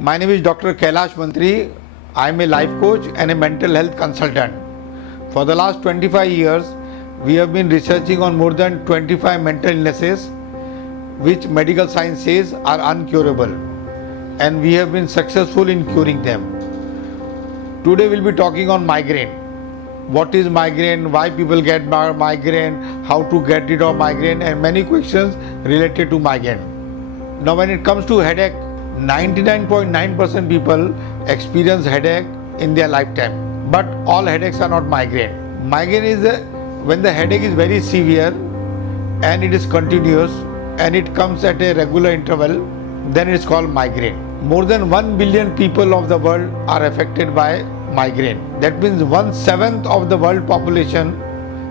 My name is Dr. Kailash Mantry. I am a life coach and a mental health consultant. For the last 25 years, we have been researching on more than 25 mental illnesses which medical science says are uncurable, and we have been successful in curing them. Today we'll be talking on migraine. What is migraine, why people get migraine, how to get rid of migraine, and many questions related to migraine. Now when it comes to headache, 99.9% people experience headache in their lifetime, but all headaches are not migraine. Migraine is when the headache is very severe and it is continuous and it comes at a regular interval, then it's called migraine. More than 1 billion people of the world are affected by migraine. That means 1/7 of the world population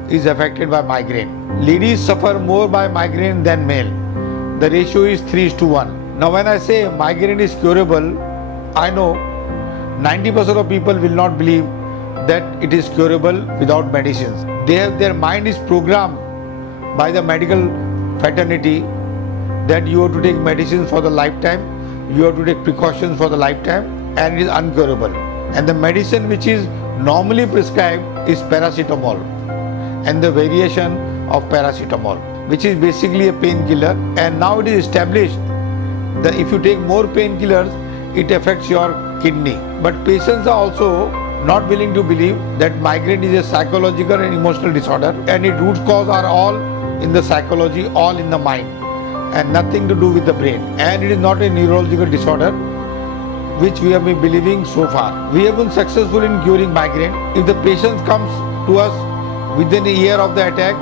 is affected by migraine. Ladies suffer more by migraine than male. The ratio is 3:1. Now when I say migraine is curable, I know 90% of people will not believe that it is curable without medicines. Their mind is programmed by the medical fraternity that you have to take medicines for the lifetime, you have to take precautions for the lifetime, and it is uncurable. And the medicine which is normally prescribed is paracetamol and the variation of paracetamol, which is basically a painkiller. And now it is established that if you take more painkillers, it affects your kidney. But patients are also not willing to believe that migraine is a psychological and emotional disorder, and its root cause are all in the psychology, all in the mind, and nothing to do with the brain. And it is not a neurological disorder, which we have been believing so far. We have been successful in curing migraine. If the patient comes to us within a year of the attack,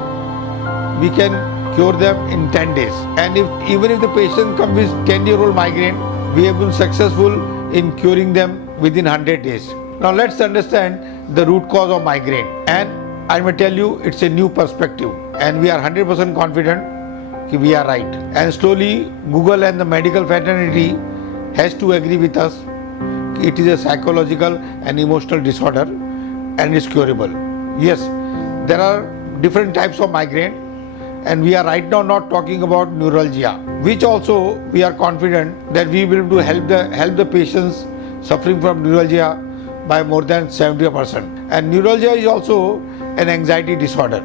we can cure them in 10 days. And even if the patient comes with 10-year-old migraine, we have been successful in curing them within 100 days. Now let's understand the root cause of migraine. And I may tell you, it's a new perspective, and we are 100% confident that we are right. And slowly, Google and the medical fraternity has to agree with us. It is a psychological and emotional disorder, and it's curable. Yes, there are different types of migraine, and we are right now not talking about neuralgia, which also we are confident that we will be able to help the patients suffering from neuralgia by more than 70%. And neuralgia is also an anxiety disorder,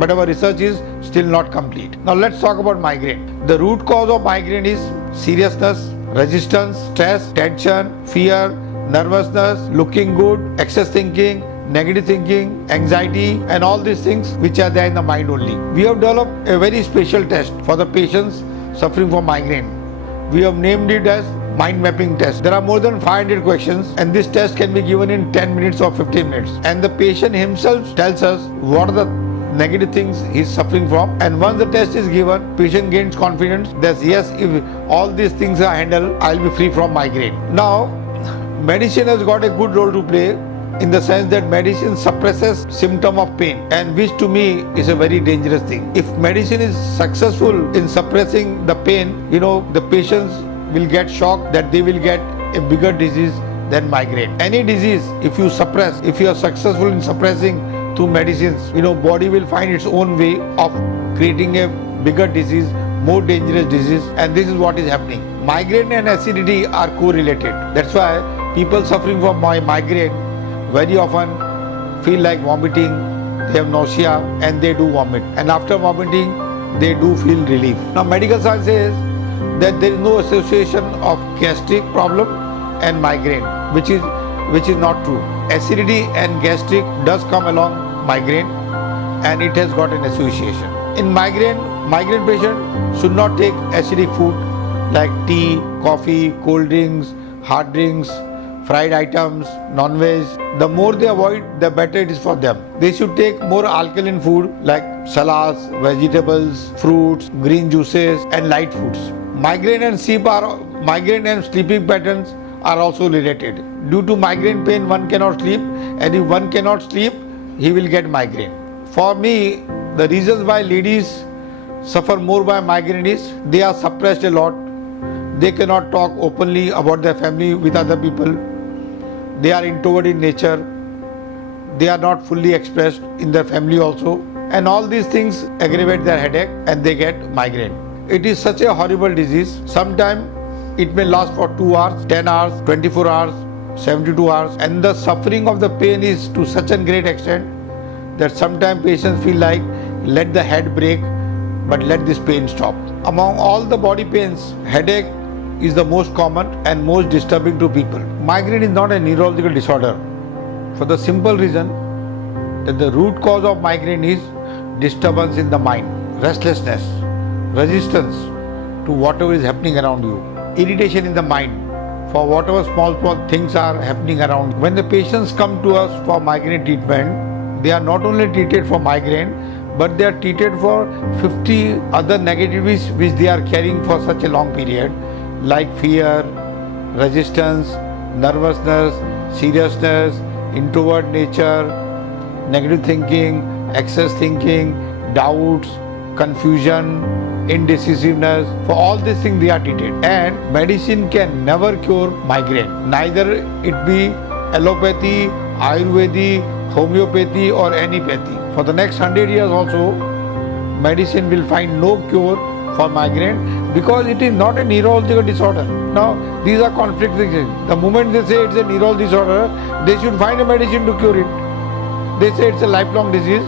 but our research is still not complete. Now let's talk about migraine. The root cause of migraine is seriousness, resistance, stress, tension, fear, nervousness, looking good, excess thinking, negative thinking, anxiety, and all these things which are there in the mind only. We have developed a very special test for the patients suffering from migraine. We have named it as mind mapping test. There are more than 500 questions, and this test can be given in 10 minutes or 15 minutes. And the patient himself tells us what are the negative things he is suffering from. And once the test is given, patient gains confidence that yes, if all these things are handled, I will be free from migraine. Now, medicine has got a good role to play, in the sense that medicine suppresses symptom of pain, and which to me is a very dangerous thing. If medicine is successful in suppressing the pain, the patients will get shocked that they will get a bigger disease than migraine. Any disease, if you suppress, if you are successful in suppressing through medicines, body will find its own way of creating a bigger disease, more dangerous disease, and this is what is happening. Migraine and acidity are correlated. That's why people suffering from migraine very often feel like vomiting, they have nausea, and they do vomit. And after vomiting, they do feel relief. Now medical science says that there is no association of gastric problem and migraine, which is not true. Acidity and gastric does come along migraine, and it has got an association. In migraine patient should not take acidic food like tea, coffee, cold drinks, hard drinks, fried items, non-veg. The more they avoid, the better it is for them. They should take more alkaline food like salads, vegetables, fruits, green juices, and light foods. Migraine and sleeping patterns are also related. Due to migraine pain, one cannot sleep, and if one cannot sleep, he will get migraine. For me, the reasons why ladies suffer more by migraine is they are suppressed a lot. They cannot talk openly about their family with other people. They are introvert in nature. They are not fully expressed in their family also. And all these things aggravate their headache, and they get migraine. It is such a horrible disease. Sometimes It may last for 2 hours, 10 hours, 24 hours, 72 hours, and the suffering of the pain is to such a great extent that sometimes patients feel like let the head break but let this pain stop. Among all the body pains, headache is the most common and most disturbing to people. Migraine is not a neurological disorder for the simple reason that the root cause of migraine is disturbance in the mind, restlessness, resistance to whatever is happening around you, irritation in the mind for whatever small things are happening around. When the patients come to us for migraine treatment, they are not only treated for migraine, but they are treated for 50 other negativities which they are carrying for such a long period, like fear, resistance, nervousness, seriousness, introvert nature, negative thinking, excess thinking, doubts, confusion, indecisiveness. For all these things they are treated. And medicine can never cure migraine. Neither it be allopathy, Ayurvedic, homeopathy or anipathy. For the next 100 years also, medicine will find no cure for migraine because it is not a neurological disorder. Now, these are conflicting things. The moment they say it's a neurological disorder, they should find a medicine to cure it. They say it's a lifelong disease,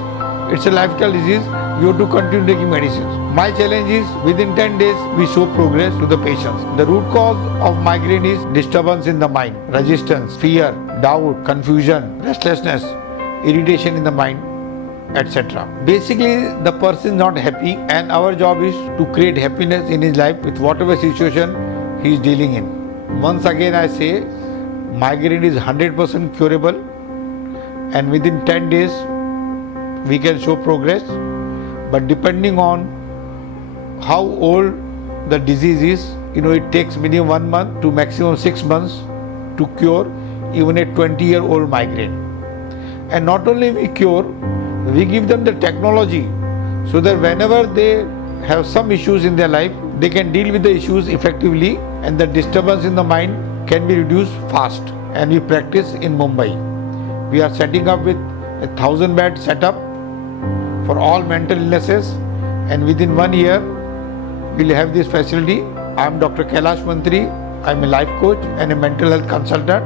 it's a lifestyle disease, you have to continue taking medicines. My challenge is within 10 days we show progress to the patients. The root cause of migraine is disturbance in the mind, resistance, fear, doubt, confusion, restlessness, irritation in the mind, etc. Basically, the person is not happy and our job is to create happiness in his life with whatever situation he is dealing in. Once again I say, migraine is 100% curable and within 10 days we can show progress, but depending on how old the disease is, it takes minimum 1 month to maximum 6 months to cure even a 20-year-old migraine. And not only we cure, we give them the technology so that whenever they have some issues in their life, they can deal with the issues effectively and the disturbance in the mind can be reduced fast. And we practice in Mumbai. We are setting up with a 1,000-bed setup for all mental illnesses, and within 1 year we'll have this facility. I am Dr. Kailash Mantry. I am a life coach and a mental health consultant.